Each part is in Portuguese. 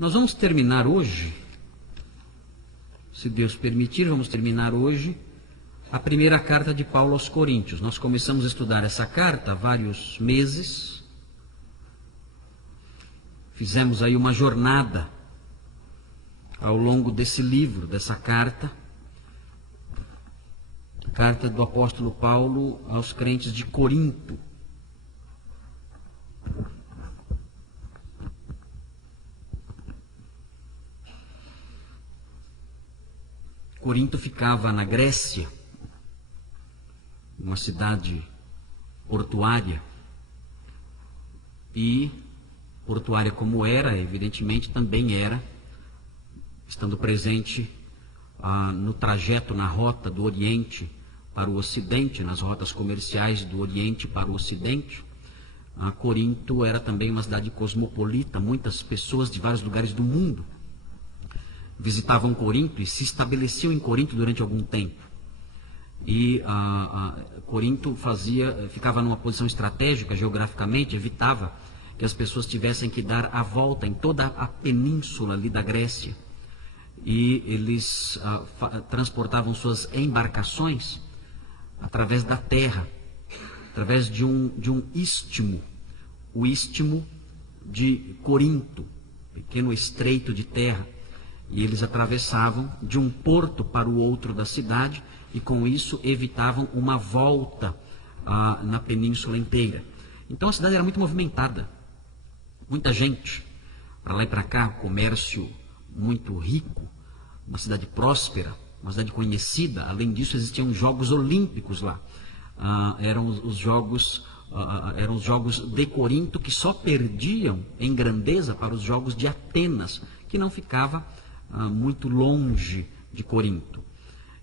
Nós vamos terminar hoje, se Deus permitir, vamos terminar hoje a primeira carta de Paulo aos Coríntios. Nós começamos a estudar essa carta há vários meses. Fizemos aí uma jornada ao longo desse livro, dessa carta. Carta do apóstolo Paulo aos crentes de Corinto. Corinto ficava na Grécia, uma cidade portuária, e portuária como era, evidentemente também era, estando presente no trajeto, na rota do Oriente para o Ocidente, nas rotas comerciais do Oriente para o Ocidente. Corinto era também uma cidade cosmopolita, muitas pessoas de vários lugares do mundo visitavam Corinto e se estabeleciam em Corinto durante algum tempo. E Corinto ficava numa posição estratégica geograficamente, evitava que as pessoas tivessem que dar a volta em toda a península ali da Grécia. E eles transportavam suas embarcações através da terra, através de um istmo, o istmo de Corinto, pequeno estreito de terra. E eles atravessavam de um porto para o outro da cidade e com isso evitavam uma volta na península inteira. Então a cidade era muito movimentada, muita gente, para lá e para cá, comércio muito rico, uma cidade próspera, uma cidade conhecida. Além disso, existiam Jogos Olímpicos lá. Eram os Jogos de Corinto, que só perdiam em grandeza para os Jogos de Atenas, que não ficava muito longe de Corinto.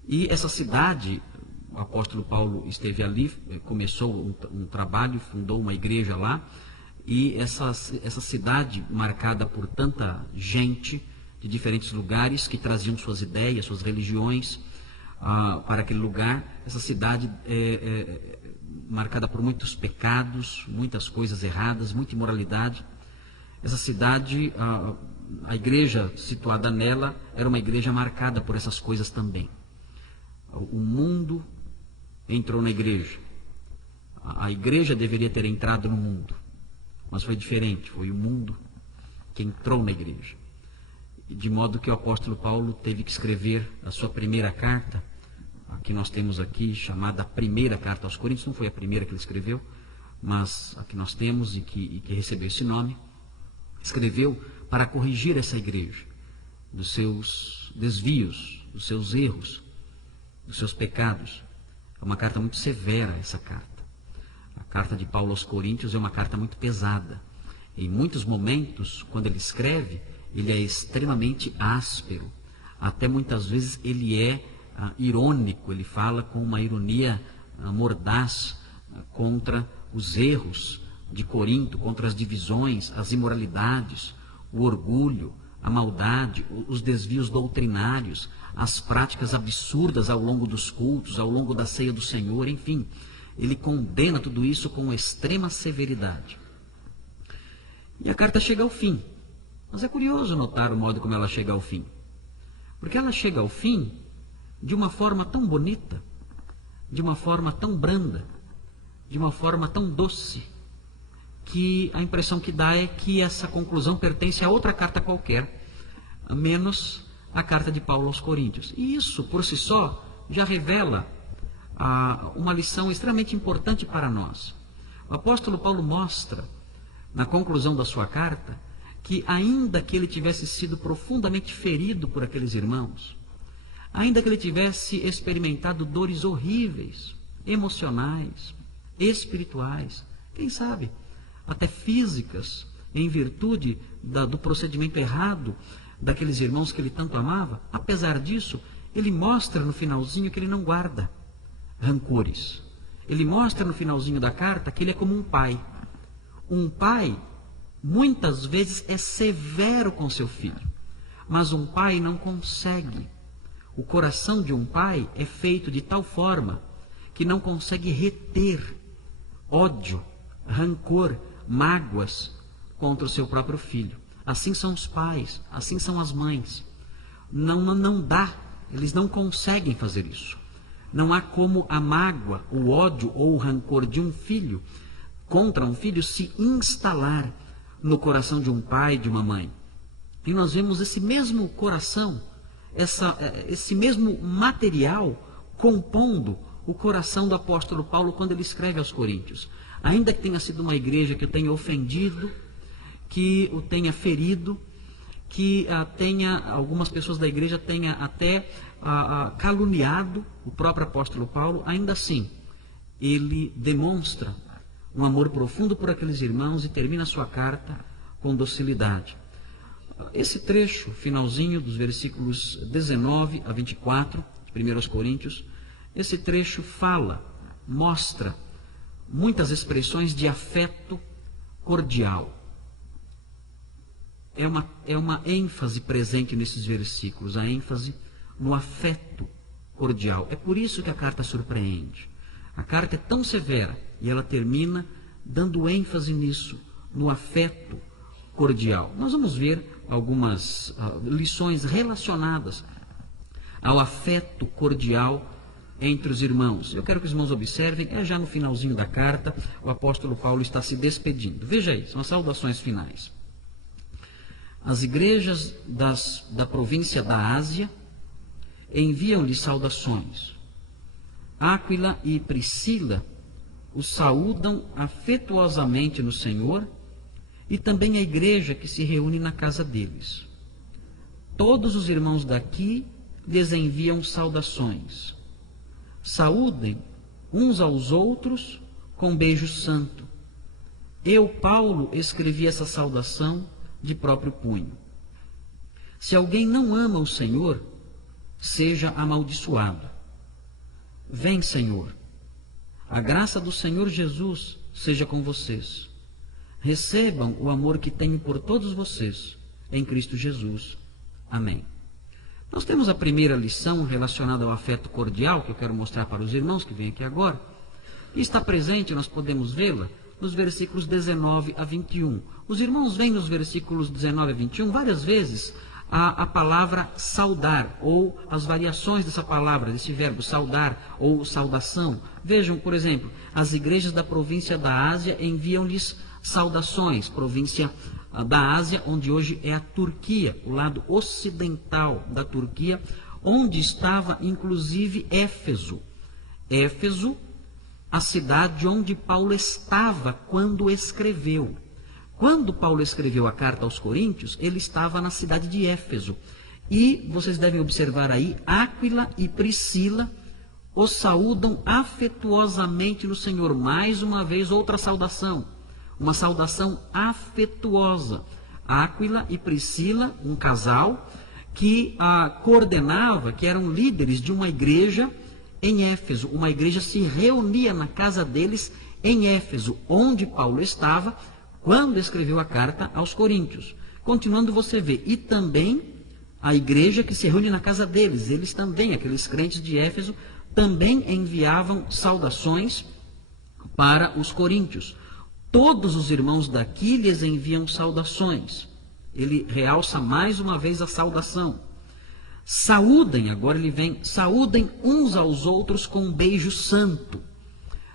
E essa cidade, o apóstolo Paulo esteve ali, começou um trabalho, fundou uma igreja lá, e essa cidade marcada por tanta gente de diferentes lugares que traziam suas ideias, suas religiões para aquele lugar, essa cidade marcada por muitos pecados, muitas coisas erradas, muita imoralidade. Essa cidade, a igreja situada nela era uma igreja marcada por essas coisas também. O mundo entrou na igreja. A igreja deveria ter entrado no mundo, mas foi diferente, foi o mundo que entrou na igreja. De modo que o apóstolo Paulo teve que escrever a sua primeira carta, a que nós temos aqui, chamada Primeira Carta aos Coríntios. Não foi a primeira que ele escreveu, mas a que nós temos e que recebeu esse nome. Escreveu para corrigir essa igreja dos seus desvios, dos seus erros, dos seus pecados. É uma carta muito severa, essa carta. A carta de Paulo aos Coríntios é uma carta muito pesada. Em muitos momentos, quando ele escreve, ele é extremamente áspero. Até muitas vezes ele é irônico, ele fala com uma ironia mordaz contra os erros de Corinto, contra as divisões, as imoralidades, o orgulho, a maldade, os desvios doutrinários, as práticas absurdas ao longo dos cultos, ao longo da ceia do Senhor, enfim. Ele condena tudo isso com extrema severidade. E a carta chega ao fim. Mas é curioso notar o modo como ela chega ao fim. Porque ela chega ao fim de uma forma tão bonita, de uma forma tão branda, de uma forma tão doce, que a impressão que dá é que essa conclusão pertence a outra carta qualquer, menos a carta de Paulo aos Coríntios. E isso, por si só, já revela uma lição extremamente importante para nós. O apóstolo Paulo mostra, na conclusão da sua carta, que ainda que ele tivesse sido profundamente ferido por aqueles irmãos, ainda que ele tivesse experimentado dores horríveis, emocionais, espirituais, quem sabe até físicas, em virtude do procedimento errado daqueles irmãos que ele tanto amava, apesar disso, ele mostra no finalzinho que ele não guarda rancores. Ele mostra no finalzinho da carta que ele é como um pai. Um pai, muitas vezes, é severo com seu filho, mas um pai não consegue. O coração de um pai é feito de tal forma que não consegue reter ódio, rancor, mágoas contra o seu próprio filho. assim são os pais, assim são as mães. Não dá, eles não conseguem fazer isso. Não há como a mágoa, o ódio ou o rancor de um filho contra um filho se instalar no coração de um pai, de uma mãe. E nós vemos esse mesmo coração, esse mesmo material compondo o coração do apóstolo Paulo quando ele escreve aos Coríntios. Ainda que tenha sido uma igreja que o tenha ofendido, que o tenha ferido, que algumas pessoas da igreja tenha até caluniado o próprio apóstolo Paulo, ainda assim, ele demonstra um amor profundo por aqueles irmãos e termina a sua carta com docilidade. Esse trecho, finalzinho dos versículos 19 a 24, de 1 Coríntios, esse trecho mostra muitas expressões de afeto cordial. É uma ênfase presente nesses versículos, a ênfase no afeto cordial. É por isso que a carta surpreende. A carta é tão severa e ela termina dando ênfase nisso, no afeto cordial. Nós vamos ver algumas lições relacionadas ao afeto cordial entre os irmãos. Eu quero que os irmãos observem, já no finalzinho da carta, o apóstolo Paulo está se despedindo. Veja aí, são as saudações finais. As igrejas da província da Ásia enviam-lhe saudações. Áquila e Priscila os saúdam afetuosamente no Senhor, e também a igreja que se reúne na casa deles. Todos os irmãos daqui lhes enviam saudações. Saúdem uns aos outros com beijo santo. Eu, Paulo, escrevi essa saudação de próprio punho. Se alguém não ama o Senhor, seja amaldiçoado. Vem, Senhor. A graça do Senhor Jesus seja com vocês. Recebam o amor que tenho por todos vocês, em Cristo Jesus. Amém. Nós temos a primeira lição relacionada ao afeto cordial, que eu quero mostrar para os irmãos que vêm aqui agora. E está presente, nós podemos vê-la, nos versículos 19 a 21. Os irmãos veem nos versículos 19 a 21 várias vezes a palavra saudar, ou as variações dessa palavra, desse verbo saudar ou saudação. Vejam, por exemplo, as igrejas da província da Ásia enviam-lhes saudações, província da Ásia, onde hoje é a Turquia, o lado ocidental da Turquia, onde estava inclusive Éfeso. Éfeso, a cidade onde Paulo estava quando escreveu. Quando Paulo escreveu a carta aos Coríntios, ele estava na cidade de Éfeso. E vocês devem observar aí, Áquila e Priscila os saúdam afetuosamente no Senhor. Mais uma vez, outra saudação. Uma saudação afetuosa. Áquila e Priscila, um casal, que coordenava, que eram líderes de uma igreja em Éfeso. Uma igreja se reunia na casa deles em Éfeso, onde Paulo estava quando escreveu a carta aos Coríntios. Continuando, você vê, e também a igreja que se reúne na casa deles. Eles também, aqueles crentes de Éfeso, também enviavam saudações para os coríntios. Todos os irmãos daqui lhes enviam saudações. Ele realça mais uma vez a saudação. Saúdem, agora ele vem, saúdem uns aos outros com um beijo santo.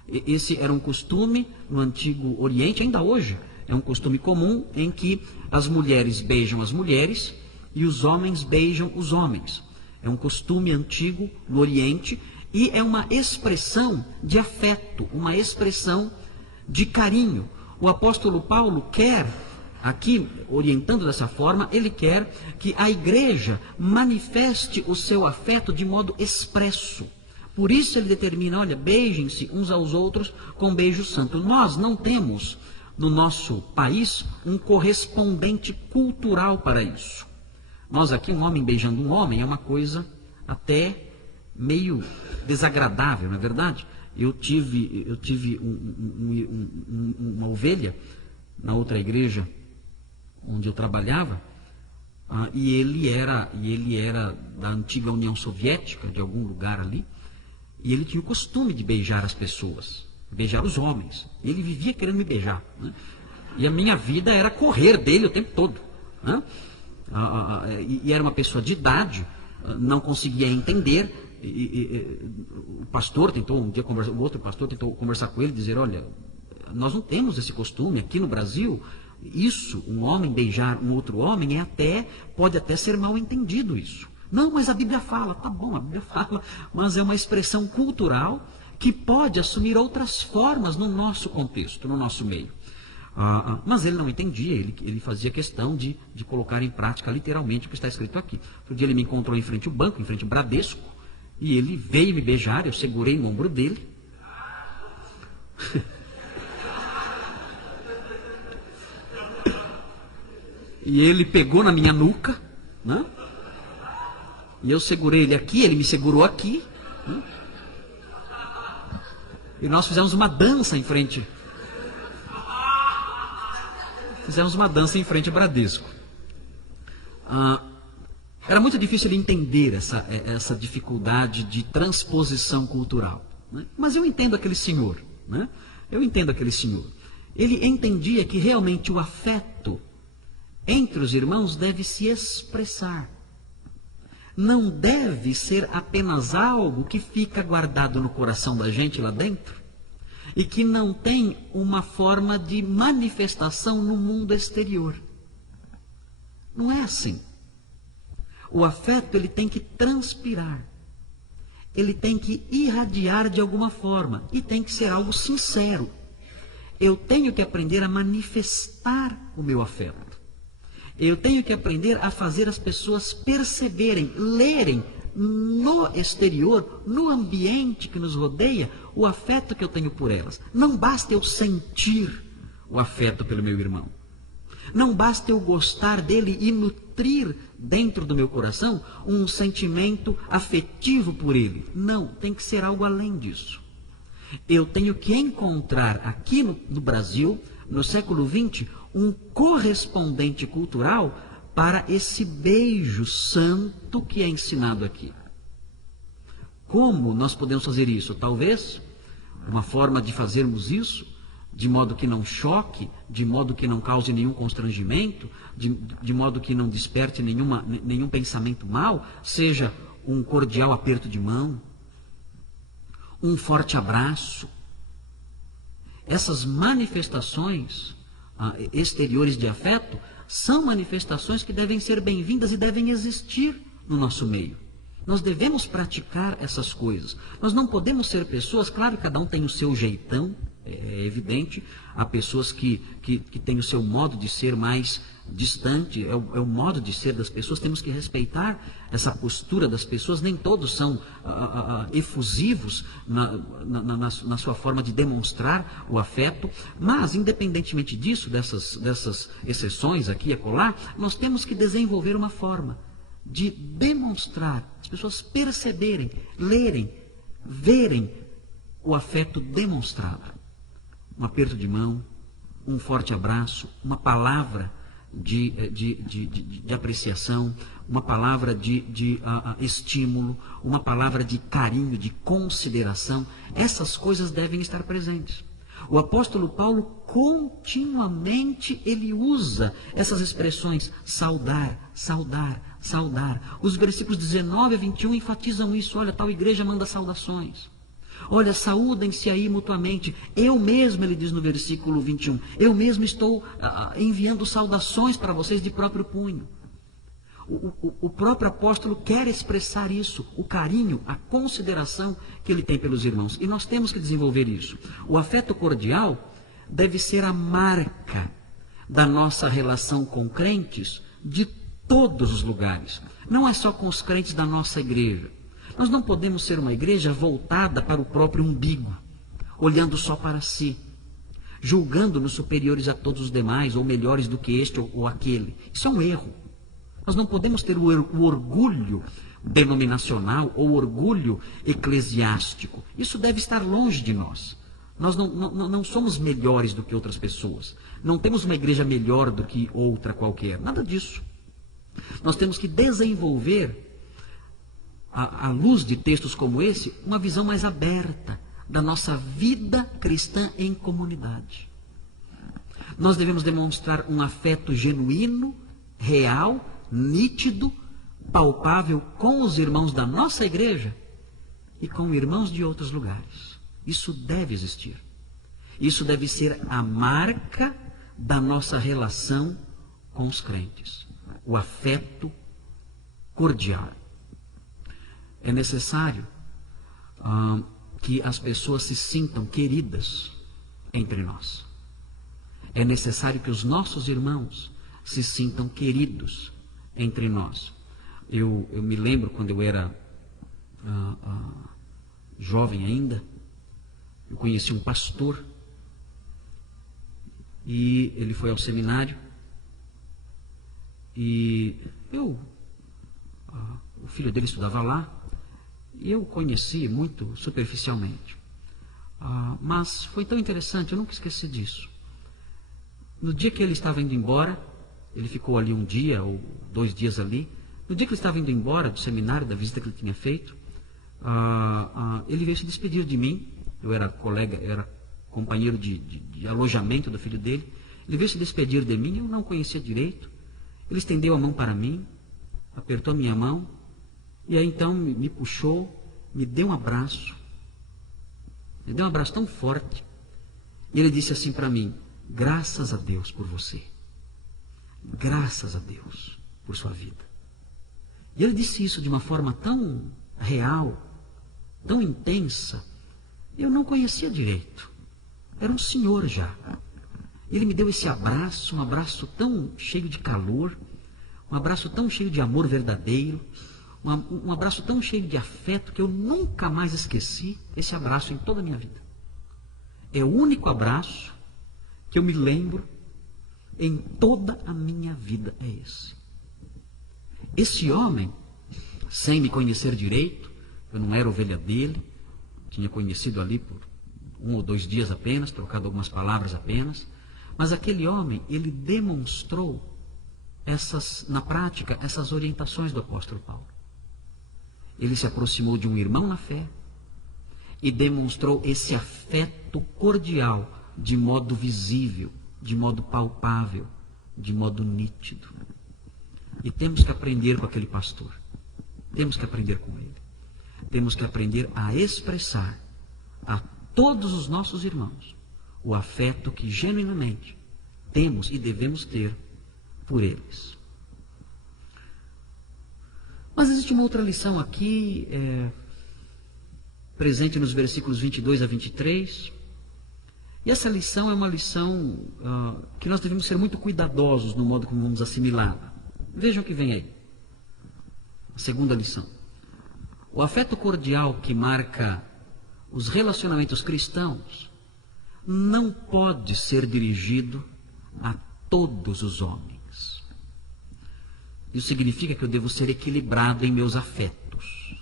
Esse era um costume no Antigo Oriente, ainda hoje é um costume comum, em que as mulheres beijam as mulheres e os homens beijam os homens. É um costume antigo no Oriente e é uma expressão de afeto, uma expressão de carinho. O apóstolo Paulo quer, aqui orientando dessa forma, ele quer que a igreja manifeste o seu afeto de modo expresso. Por isso ele determina, olha, beijem-se uns aos outros com beijo santo. Nós não temos no nosso país um correspondente cultural para isso. Nós aqui, um homem beijando um homem é uma coisa até meio desagradável, não é verdade? Eu tive uma ovelha na outra igreja onde eu trabalhava, e ele era da antiga União Soviética, de algum lugar ali, e ele tinha o costume de beijar as pessoas, beijar os homens. Ele vivia querendo me beijar, né? E a minha vida era correr dele o tempo todo. né? E era uma pessoa de idade, não conseguia entender. O pastor tentou um dia conversar, o outro pastor tentou conversar com ele e dizer: olha, nós não temos esse costume aqui no Brasil. Isso, um homem beijar um outro homem, pode até ser mal entendido isso. Não, mas a Bíblia fala. Tá bom, a Bíblia fala, mas é uma expressão cultural que pode assumir outras formas no nosso contexto, no nosso meio. Mas ele não entendia, ele fazia questão de colocar em prática literalmente o que está escrito aqui. Outro dia ele me encontrou em frente ao banco, em frente ao Bradesco, e ele veio me beijar, eu segurei no ombro dele. E ele pegou na minha nuca, né? E eu segurei ele aqui, ele me segurou aqui, né? E nós fizemos uma dança em frente. Fizemos uma dança em frente ao Bradesco. Era muito difícil de entender essa dificuldade de transposição cultural, né? Mas eu entendo aquele senhor, né? Eu entendo aquele senhor. Ele entendia que realmente o afeto entre os irmãos deve se expressar. Não deve ser apenas algo que fica guardado no coração da gente lá dentro e que não tem uma forma de manifestação no mundo exterior. Não é assim. O afeto, ele tem que transpirar. Ele tem que irradiar de alguma forma e tem que ser algo sincero. Eu tenho que aprender a manifestar o meu afeto. Eu tenho que aprender a fazer as pessoas perceberem, lerem no exterior, no ambiente que nos rodeia, o afeto que eu tenho por elas. Não basta eu sentir o afeto pelo meu irmão. Não basta eu gostar dele e nutrir dentro do meu coração um sentimento afetivo por ele. Não, tem que ser algo além disso. Eu tenho que encontrar aqui no Brasil, no século XX, um correspondente cultural para esse beijo santo que é ensinado aqui. Como nós podemos fazer isso? Talvez uma forma de fazermos isso, de modo que não choque, de modo que não cause nenhum constrangimento, de modo que não desperte nenhum pensamento mau, seja um cordial aperto de mão, um forte abraço. Essas manifestações exteriores de afeto são manifestações que devem ser bem-vindas e devem existir no nosso meio. Nós devemos praticar essas coisas. Nós não podemos ser pessoas, claro, cada um tem o seu jeitão, é evidente. Há pessoas que têm o seu modo de ser mais distante, é o modo de ser das pessoas. Temos que respeitar essa postura das pessoas. Nem todos são efusivos na sua forma de demonstrar o afeto, mas independentemente disso, dessas exceções aqui e acolá, nós temos que desenvolver uma forma de demonstrar, as pessoas perceberem, lerem, verem o afeto demonstrado. Um aperto de mão, um forte abraço, uma palavra de apreciação, uma palavra de estímulo, uma palavra de carinho, de consideração. Essas coisas devem estar presentes. O apóstolo Paulo continuamente ele usa essas expressões: saudar, saudar, saudar. Os versículos 19 a 21 enfatizam isso. Olha, tal igreja manda saudações. Olha, saúdem-se aí mutuamente. Eu mesmo, ele diz no versículo 21, eu mesmo estou enviando saudações para vocês de próprio punho. O próprio apóstolo quer expressar isso, o carinho, a consideração que ele tem pelos irmãos. E nós temos que desenvolver isso. O afeto cordial deve ser a marca da nossa relação com crentes de todos os lugares. Não é só com os crentes da nossa igreja. Nós não podemos ser uma igreja voltada para o próprio umbigo, olhando só para si, julgando-nos superiores a todos os demais, ou melhores do que este ou aquele. Isso é um erro. Nós não podemos ter o orgulho denominacional ou orgulho eclesiástico. Isso deve estar longe de nós. Nós não somos melhores do que outras pessoas. Não temos uma igreja melhor do que outra qualquer. Nada disso. Nós temos que desenvolver, à luz de textos como esse, uma visão mais aberta da nossa vida cristã em comunidade. Nós devemos demonstrar um afeto genuíno, real, nítido, palpável com os irmãos da nossa igreja e com irmãos de outros lugares. Isso deve existir. Isso deve ser a marca da nossa relação com os crentes. O afeto cordial. É necessário que as pessoas se sintam queridas entre nós. É necessário que os nossos irmãos se sintam queridos entre nós. Eu me lembro quando eu era jovem ainda, eu conheci um pastor e ele foi ao seminário e o filho dele estudava lá e eu o conheci muito superficialmente. Mas foi tão interessante, eu nunca esqueci disso. No dia que ele estava indo embora, ele ficou ali um dia ou 2 dias ali. No dia que ele estava indo embora do seminário, da visita que ele tinha feito, ele veio se despedir de mim. Eu era colega, era companheiro de alojamento do filho dele. Ele veio se despedir de mim, eu não conhecia direito. Ele estendeu a mão para mim, apertou a minha mão, e aí então me puxou, me deu um abraço. Me deu um abraço tão forte. E ele disse assim para mim: graças a Deus por você. Graças a Deus por sua vida. E ele disse isso de uma forma tão real, tão intensa. Eu não conhecia direito. Era um senhor já. Ele me deu esse abraço, um abraço tão cheio de calor, um abraço tão cheio de amor verdadeiro, um abraço tão cheio de afeto que eu nunca mais esqueci esse abraço em toda a minha vida. É o único abraço que eu me lembro em toda a minha vida, é esse. Esse homem, sem me conhecer direito, eu não era ovelha dele, tinha conhecido ali por 1 ou 2 dias apenas, trocado algumas palavras apenas, mas aquele homem, ele demonstrou na prática, essas orientações do apóstolo Paulo. Ele se aproximou de um irmão na fé e demonstrou esse afeto cordial de modo visível, de modo palpável, de modo nítido. E temos que aprender com aquele pastor. Temos que aprender com ele. Temos que aprender a expressar a todos os nossos irmãos o afeto que genuinamente temos e devemos ter por eles. Mas existe uma outra lição aqui, presente nos versículos 22 a 23. E essa lição é uma lição que nós devemos ser muito cuidadosos no modo como vamos assimilá-la. Vejam o que vem aí. A segunda lição. O afeto cordial que marca os relacionamentos cristãos não pode ser dirigido a todos os homens. Isso significa que eu devo ser equilibrado em meus afetos.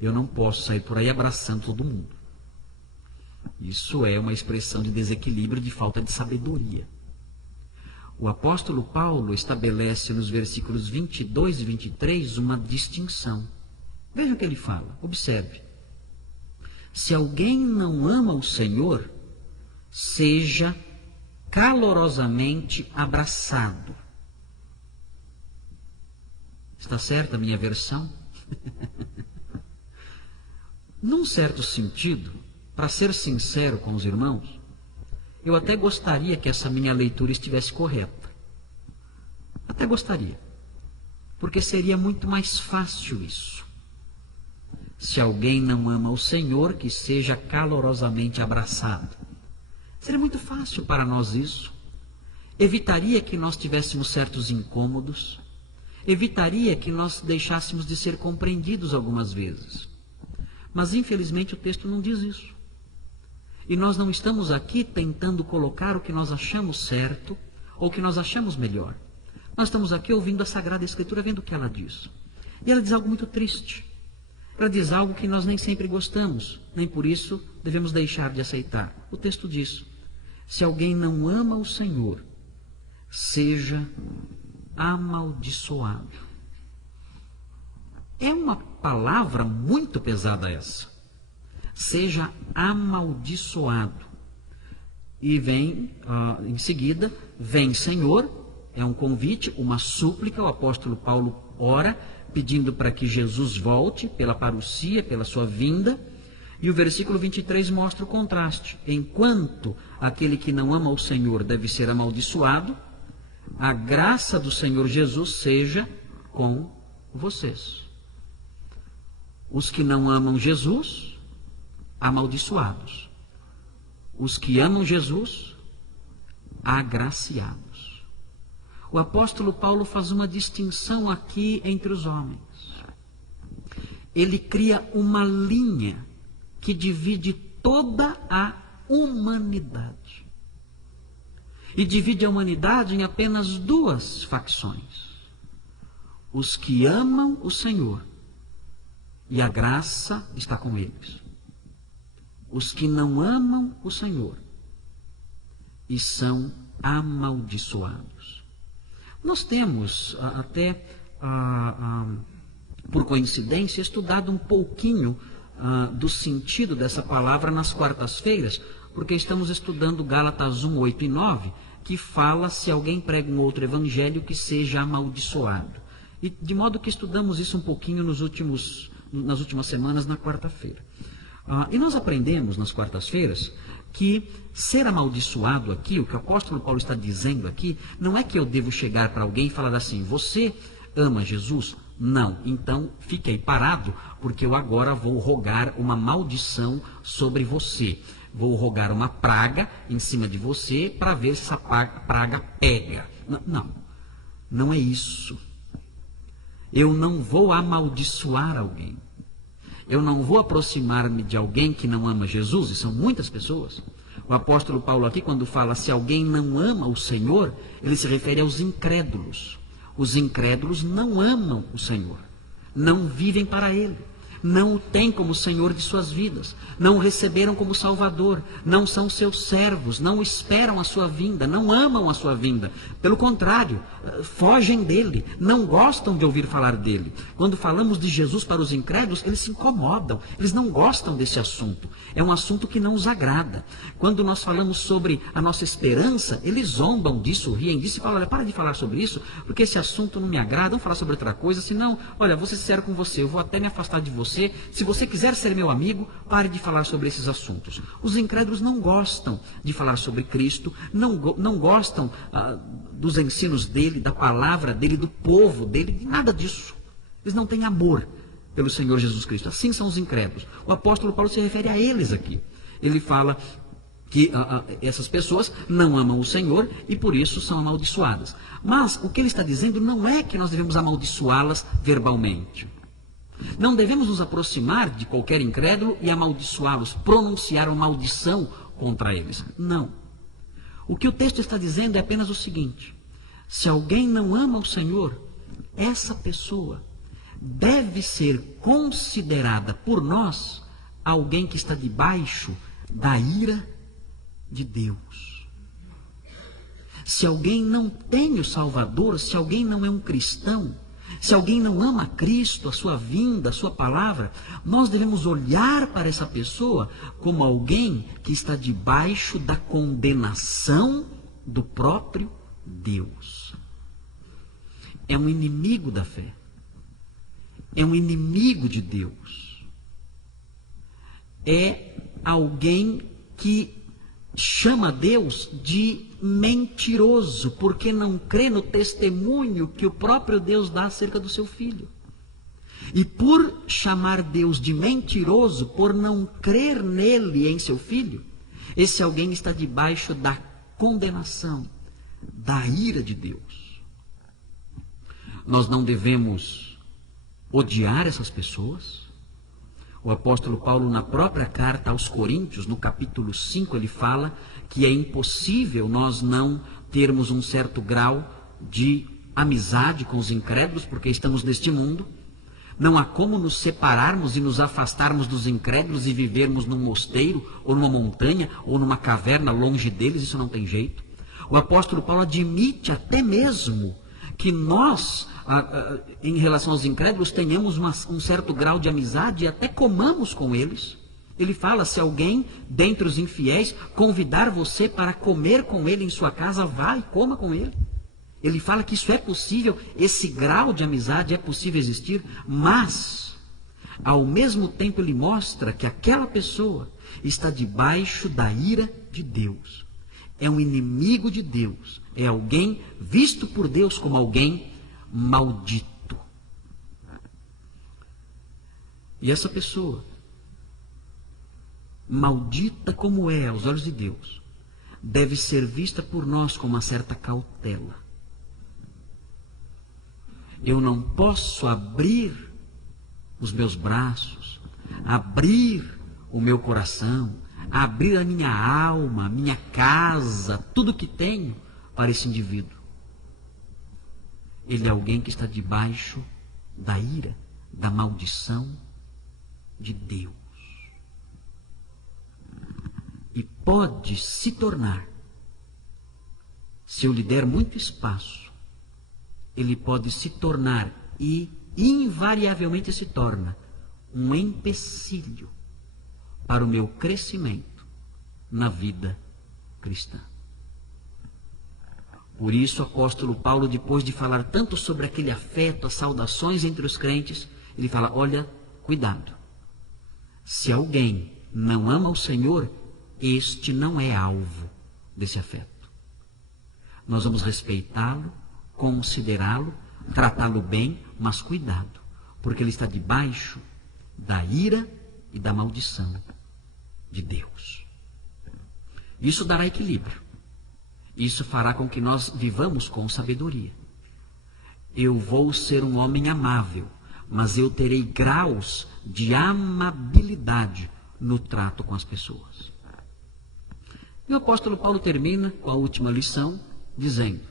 Eu não posso sair por aí abraçando todo mundo. Isso é uma expressão de desequilíbrio, de falta de sabedoria. O apóstolo Paulo estabelece nos versículos 22 e 23 uma distinção. Veja o que ele fala, observe. Se alguém não ama o Senhor, seja calorosamente abraçado. Está certa a minha versão? Num certo sentido, para ser sincero com os irmãos, eu até gostaria que essa minha leitura estivesse correta. Até gostaria. Porque seria muito mais fácil isso. Se alguém não ama o Senhor, que seja calorosamente abraçado. Seria muito fácil para nós isso. Evitaria que nós tivéssemos certos incômodos. Evitaria que nós deixássemos de ser compreendidos algumas vezes. Mas infelizmente o texto não diz isso. E nós não estamos aqui tentando colocar o que nós achamos certo ou o que nós achamos melhor. Nós estamos aqui ouvindo a Sagrada Escritura, vendo o que ela diz. E ela diz algo muito triste. Ela diz algo que nós nem sempre gostamos, nem por isso devemos deixar de aceitar. O texto diz: se alguém não ama o Senhor, seja amaldiçoado. É uma palavra muito pesada essa. Seja amaldiçoado. E vem, em seguida, vem Senhor É um convite, uma súplica. O apóstolo Paulo ora, pedindo para que Jesus volte pela parousia, pela sua vinda. E o versículo 23 mostra o contraste. Enquanto aquele que não ama o Senhor deve ser amaldiçoado, a graça do Senhor Jesus seja com vocês. Os que não amam Jesus, amaldiçoados. Os que amam Jesus, agraciados. O apóstolo Paulo faz uma distinção aqui entre os homens. Ele cria uma linha que divide toda a humanidade. E divide a humanidade em apenas duas facções. Os que amam o Senhor, e a graça está com eles. Os que não amam o Senhor, e são amaldiçoados. Nós temos até, por coincidência, estudado um pouquinho do sentido dessa palavra nas quartas-feiras, porque estamos estudando Gálatas 1, 8 e 9, que fala se alguém prega um outro evangelho que seja amaldiçoado. E de modo que estudamos isso um pouquinho nas últimas semanas, na quarta-feira. E nós aprendemos nas quartas-feiras que ser amaldiçoado aqui, o que o apóstolo Paulo está dizendo aqui, não é que eu devo chegar para alguém e falar assim: você ama Jesus? Não, então fique aí parado, porque eu agora vou rogar uma maldição sobre você. Vou rogar uma praga em cima de você para ver se essa praga pega. Não é isso. Eu não vou amaldiçoar alguém. Eu não vou aproximar-me de alguém que não ama Jesus, e são muitas pessoas. O apóstolo Paulo aqui, quando fala se alguém não ama o Senhor, ele se refere aos incrédulos. Os incrédulos não amam o Senhor, não vivem para Ele, não o têm como Senhor de suas vidas, não o receberam como Salvador, não são seus servos, não esperam a sua vinda, não amam a sua vinda. Pelo contrário, fogem dele, não gostam de ouvir falar dele. Quando falamos de Jesus para os incrédulos, eles se incomodam, eles não gostam desse assunto. É um assunto que não os agrada. Quando nós falamos sobre a nossa esperança, eles zombam disso, riem disso e falam: olha, para de falar sobre isso, porque esse assunto não me agrada, vamos falar sobre outra coisa, senão, olha, vou ser sincero com você, eu vou até me afastar de você. Se você quiser ser meu amigo, pare de falar sobre esses assuntos. Os incrédulos não gostam de falar sobre Cristo, não gostam dos ensinos dele, da palavra dele, do povo dele, de nada disso. Eles não têm amor pelo Senhor Jesus Cristo. Assim são os incrédulos. O apóstolo Paulo se refere a eles aqui. Ele fala que essas pessoas não amam o Senhor e por isso são amaldiçoadas. Mas o que ele está dizendo não é que nós devemos amaldiçoá-las verbalmente. Não devemos nos aproximar de qualquer incrédulo e amaldiçoá-los, pronunciar uma maldição contra eles. Não. O que o texto está dizendo é apenas o seguinte: se alguém não ama o Senhor, essa pessoa deve ser considerada por nós alguém que está debaixo da ira de Deus. Se alguém não tem o Salvador, se alguém não é um cristão, se alguém não ama Cristo, a sua vinda, a sua palavra, nós devemos olhar para essa pessoa como alguém que está debaixo da condenação do próprio Deus. É um inimigo da fé. É um inimigo de Deus. É alguém que chama Deus de mentiroso, porque não crê no testemunho que o próprio Deus dá acerca do seu Filho. E por chamar Deus de mentiroso, por não crer nele e em seu Filho, esse alguém está debaixo da condenação, da ira de Deus. Nós não devemos odiar essas pessoas. O apóstolo Paulo, na própria carta aos Coríntios, no capítulo 5, ele fala que é impossível nós não termos um certo grau de amizade com os incrédulos, porque estamos neste mundo. Não há como nos separarmos e nos afastarmos dos incrédulos e vivermos num mosteiro, ou numa montanha, ou numa caverna longe deles, isso não tem jeito. O apóstolo Paulo admite até mesmo que nós, em relação aos incrédulos, tenhamos um certo grau de amizade e até comamos com eles. Ele fala: se alguém dentre os infiéis convidar você para comer com ele em sua casa, vá e coma com ele. Ele fala que isso é possível, esse grau de amizade é possível existir, mas, ao mesmo tempo, ele mostra que aquela pessoa está debaixo da ira de Deus. É um inimigo de Deus. É alguém visto por Deus como alguém maldito. E essa pessoa, maldita como é aos olhos de Deus, deve ser vista por nós com uma certa cautela. Eu não posso abrir os meus braços, abrir o meu coração, abrir a minha alma, minha casa, tudo que tenho para esse indivíduo. Ele é alguém que está debaixo da ira, da maldição de Deus. E pode se tornar, se eu lhe der muito espaço, ele pode se tornar, e invariavelmente se torna, um empecilho para o meu crescimento na vida cristã. Por isso o apóstolo Paulo, depois de falar tanto sobre aquele afeto, as saudações entre os crentes, ele fala, olha, cuidado. Se alguém não ama o Senhor, este não é alvo desse afeto. Nós vamos respeitá-lo, considerá-lo, tratá-lo bem, mas cuidado, porque ele está debaixo da ira e da maldição de Deus. Isso dará equilíbrio. Isso fará com que nós vivamos com sabedoria. Eu vou ser um homem amável, mas eu terei graus de amabilidade no trato com as pessoas. E o apóstolo Paulo termina com a última lição, dizendo,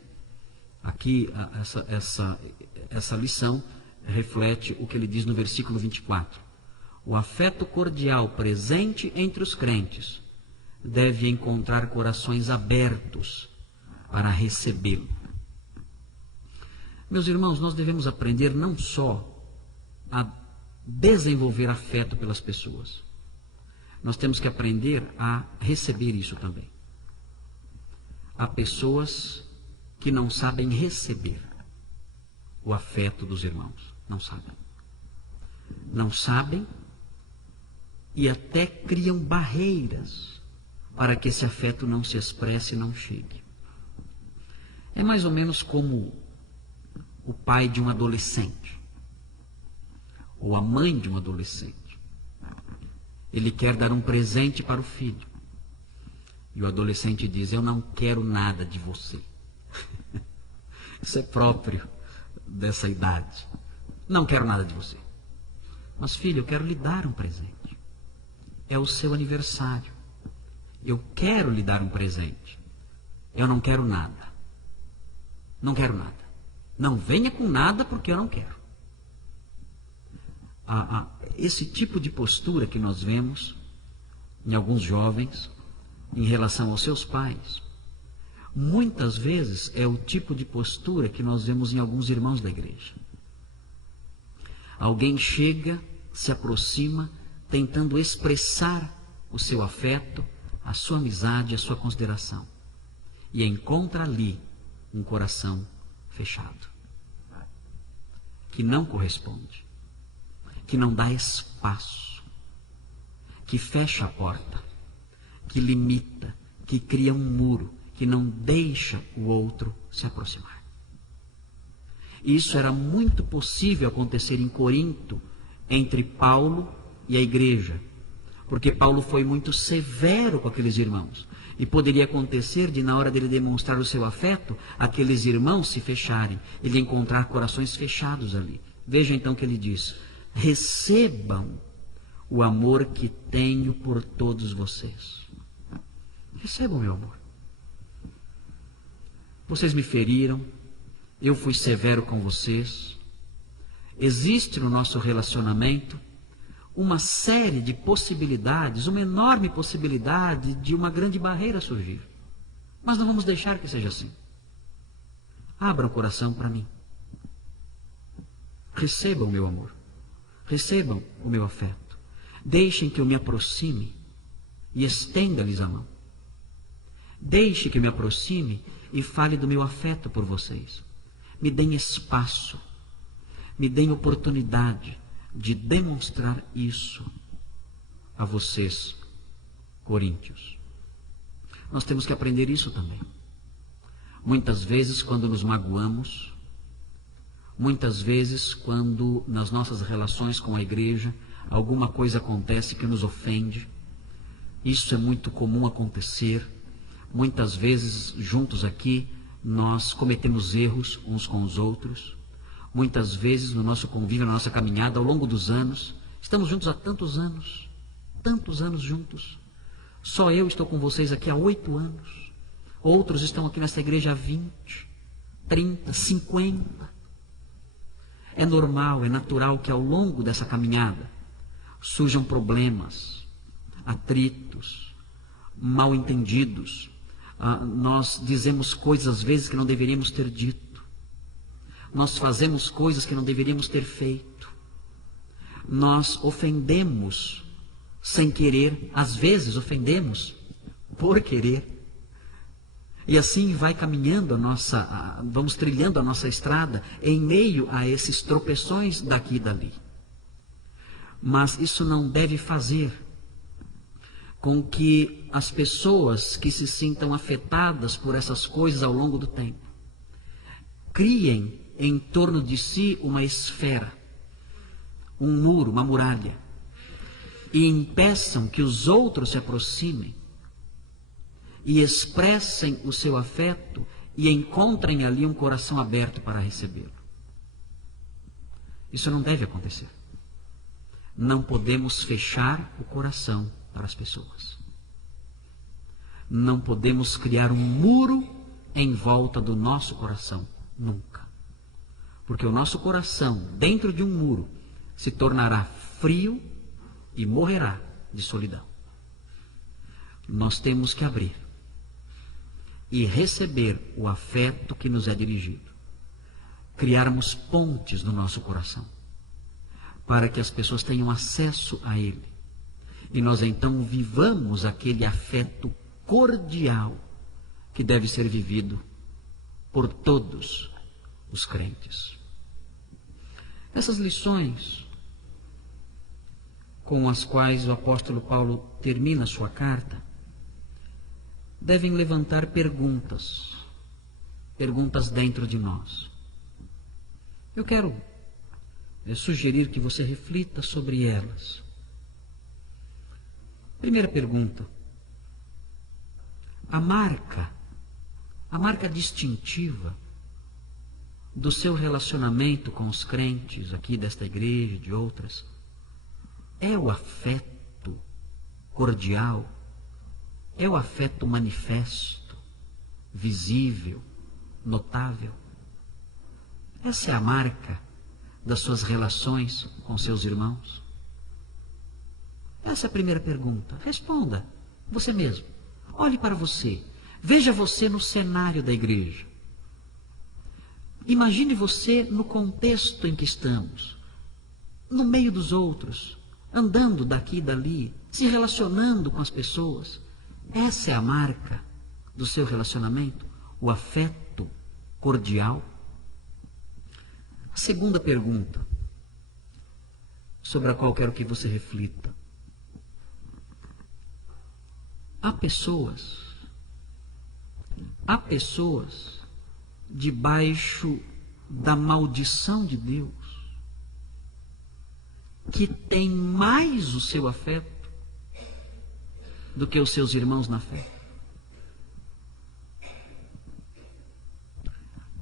aqui essa lição reflete o que ele diz no versículo 24. O afeto cordial presente entre os crentes deve encontrar corações abertos para recebê-lo. Meus irmãos, nós devemos aprender não só a desenvolver afeto pelas pessoas, nós temos que aprender a receber isso também. Há pessoas que não sabem receber o afeto dos irmãos. Não sabem. Não sabem e até criam barreiras para que esse afeto não se expresse e não chegue. É mais ou menos como o pai de um adolescente, ou a mãe de um adolescente. Ele quer dar um presente para o filho. E o adolescente diz, eu não quero nada de você. Isso é próprio dessa idade. Não quero nada de você. Mas filho, eu quero lhe dar um presente. É o seu aniversário. Eu quero lhe dar um presente. Eu não quero nada. Não quero nada. Não venha com nada porque eu não quero. Esse tipo de postura que nós vemos em alguns jovens em relação aos seus pais, muitas vezes é o tipo de postura que nós vemos em alguns irmãos da igreja. Alguém chega, se aproxima, tentando expressar o seu afeto, a sua amizade, a sua consideração, e encontra ali um coração fechado, que não corresponde, que não dá espaço, que fecha a porta, que limita, que cria um muro, que não deixa o outro se aproximar. Isso era muito possível acontecer em Corinto, entre Paulo e a igreja, porque Paulo foi muito severo com aqueles irmãos. E poderia acontecer de, na hora dele demonstrar o seu afeto, aqueles irmãos se fecharem, ele encontrar corações fechados ali. Veja então o que ele diz: recebam o amor que tenho por todos vocês. Recebam meu amor. Vocês me feriram, eu fui severo com vocês. Existe no nosso relacionamento uma série de possibilidades, uma enorme possibilidade de uma grande barreira surgir. Mas não vamos deixar que seja assim. Abra o coração para mim. Recebam o meu amor. Recebam o meu afeto. Deixem que eu me aproxime e estenda-lhes a mão. Deixe que eu me aproxime e fale do meu afeto por vocês. Me deem espaço, me deem oportunidade de demonstrar isso a vocês, coríntios. Nós temos que aprender isso também. Muitas vezes, quando nos magoamos, muitas vezes, quando nas nossas relações com a igreja alguma coisa acontece que nos ofende, isso é muito comum acontecer. Muitas vezes, juntos aqui, nós cometemos erros uns com os outros. Muitas vezes, no nosso convívio, na nossa caminhada, ao longo dos anos, estamos juntos há tantos anos juntos. Só eu estou com vocês aqui há 8 anos. Outros estão aqui nessa igreja há 20, 30, 50. É normal, é natural que ao longo dessa caminhada surjam problemas, atritos, mal entendidos. Nós dizemos coisas às vezes que não deveríamos ter dito. Nós fazemos coisas que não deveríamos ter feito. Nós ofendemos sem querer, às vezes ofendemos por querer. E assim vai caminhando vamos trilhando a nossa estrada em meio a esses tropeções daqui e dali. Mas isso não deve fazer com que as pessoas que se sintam afetadas por essas coisas ao longo do tempo criem em torno de si uma esfera, um muro, uma muralha, e impeçam que os outros se aproximem e expressem o seu afeto e encontrem ali um coração aberto para recebê-lo. Isso não deve acontecer. Não podemos fechar o coração para as pessoas. Não podemos criar um muro em volta do nosso coração, nunca. Porque o nosso coração, dentro de um muro, se tornará frio e morrerá de solidão. Nós temos que abrir e receber o afeto que nos é dirigido. Criarmos pontes no nosso coração, para que as pessoas tenham acesso a ele. E nós então vivamos aquele afeto cordial que deve ser vivido por todos os crentes. Essas lições com as quais o apóstolo Paulo termina sua carta devem levantar perguntas dentro de nós. Eu quero sugerir que você reflita sobre elas. Primeira pergunta: a marca distintiva do seu relacionamento com os crentes aqui desta igreja e de outras é o afeto cordial, é o afeto manifesto, visível, notável. Essa é a marca das suas relações com seus irmãos? Essa é a primeira pergunta. Responda você mesmo. Olhe para você. Veja você no cenário da igreja. Imagine você no contexto em que estamos, no meio dos outros, andando daqui e dali, se relacionando com as pessoas. Essa é a marca do seu relacionamento, o afeto cordial. A segunda pergunta, sobre a qual quero que você reflita: há pessoas debaixo da maldição de Deus que têm mais o seu afeto do que os seus irmãos na fé.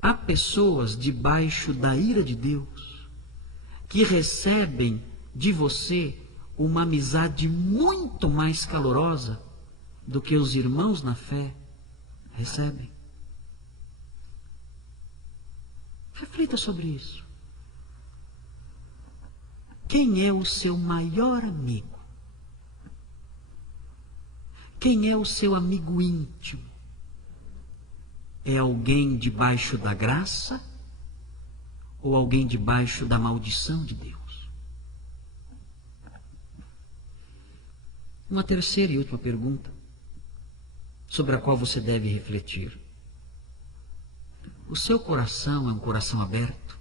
Há pessoas debaixo da ira de Deus que recebem de você uma amizade muito mais calorosa do que os irmãos na fé recebem. Reflita sobre isso. Quem é o seu maior amigo? Quem é o seu amigo íntimo? É alguém debaixo da graça ou alguém debaixo da maldição de Deus? Uma terceira e última pergunta, sobre a qual você deve refletir: O seu coração é um coração aberto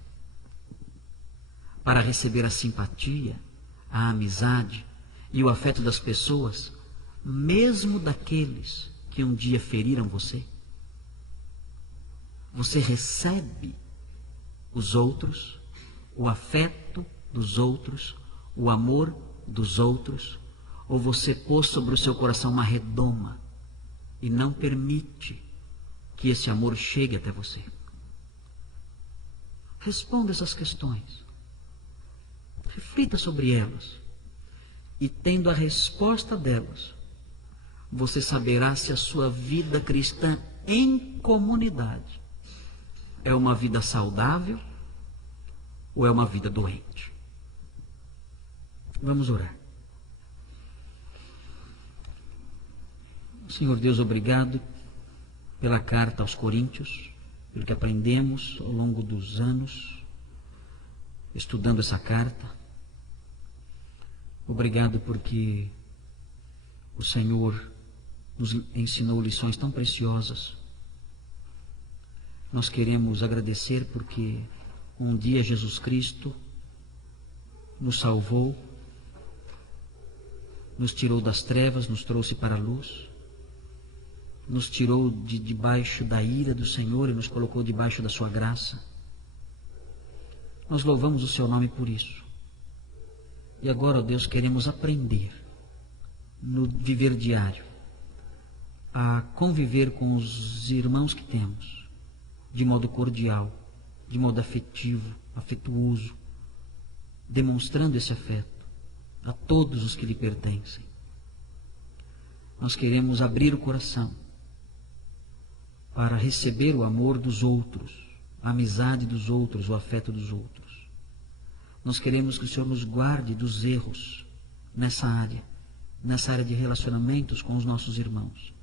para receber a simpatia, a amizade e o afeto das pessoas, mesmo daqueles que um dia feriram você? Você recebe os outros, o afeto dos outros, o amor dos outros, ou você pôs sobre o seu coração uma redoma e não permite que esse amor chegue até você? Responda essas questões. Reflita sobre elas. E tendo a resposta delas, você saberá se a sua vida cristã em comunidade é uma vida saudável ou é uma vida doente. Vamos orar. Senhor Deus, obrigado pela carta aos Coríntios, pelo que aprendemos ao longo dos anos, estudando essa carta. Obrigado porque o Senhor nos ensinou lições tão preciosas. Nós queremos agradecer porque um dia Jesus Cristo nos salvou, nos tirou das trevas, nos trouxe para a luz, nos tirou de debaixo da ira do Senhor e nos colocou debaixo da sua graça. Nós louvamos o seu nome por isso. E agora, ó Deus, queremos aprender no viver diário a conviver com os irmãos que temos de modo cordial, de modo afetivo, afetuoso, demonstrando esse afeto a todos os que lhe pertencem. Nós queremos abrir o coração para receber o amor dos outros, a amizade dos outros, o afeto dos outros. Nós queremos que o Senhor nos guarde dos erros nessa área de relacionamentos com os nossos irmãos,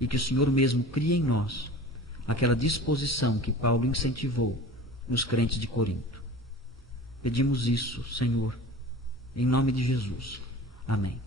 e que o Senhor mesmo crie em nós aquela disposição que Paulo incentivou nos crentes de Corinto. Pedimos isso, Senhor, em nome de Jesus. Amém.